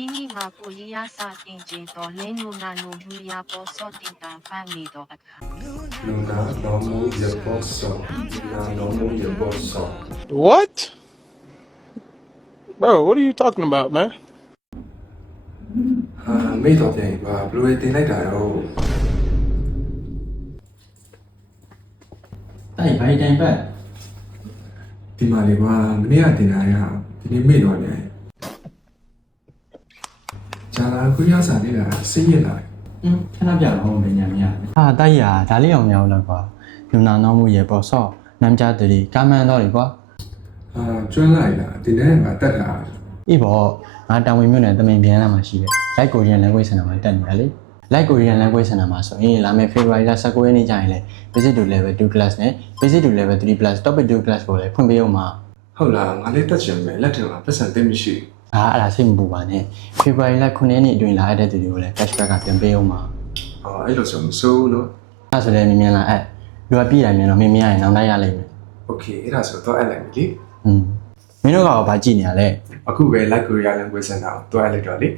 မိမိမှာကိုရီးယားစာတင်ကျင်တော့လဲနိုနာနိုလူယာပေါ်စော့တင်တာဖန်နေတော့အခါ Luna normal your boss Luna normal your boss What? Bro, what are you talking about, man? ဟာမိတော့ပြန်ပါဘလူးတင်လိုက်တာရော တိုက်ဘိုင်တိုင်ပတ် ဒီမှာလေကွာမနေ့ကတင်တာရဒီနေ့မိတော့ပြန်ဂျာလာကိုရစာနေတာစိတ်ရလာ ခဏပြတော့ဗညာမရဟာတိုက်ရဒါလေးအောင်မြောက်လောက်ကွာလူနာနောင်းမှုရေပေါ်ဆော့နမ်းကြတဲ့ကာမန်တော့လေကွာ ဟာကျွမ်းလိုက်လားဒီနေ့ကတက်တာ အေးပေါ့ငါတောင်ဝင်မြို့နယ်တမင်ပြန်လာမှရှိတယ်လိုက်ကိုရီးယား language center မှာတက်နေတာလေလိုက်ကိုရီးယား language center မှာဆိုရင်လာမယ့် February 19ရက်နေ့ကျရင်လေ visit to level 2 class နဲ့ visit to level 3 plus topic 2 class ကိုလည်းဖွင့်ပေးအောင်ပါ ဟုတ်လားငါလေးတက်ချင်မယ်လက်ထင်မှာပတ်စံသိမရှိ အဲ့ဒါစိတ်မပူပါနဲ့ February 9ရက်နေ့အတွင်းလာတဲ့သူတွေကိုလည်း cashback ကပြန်ပေးအောင်ပါ အော်အဲ့လိုဆိုမစိုးနော် အဲ့ဆိုလည်းမြင်လာအဲ့လူကပြည်တိုင်းမြင်တော့မင်းမရရင်နောက်လိုက်ရလိမ့်မယ် โอเคအဲ့ဒါဆိုတော့အဲ့လိုက်ပြီလေ မင်းတို့ကဘာကြည့်နေရလဲ အခုပဲ like Korea language center ကိုတွားလိုက်တော့လေ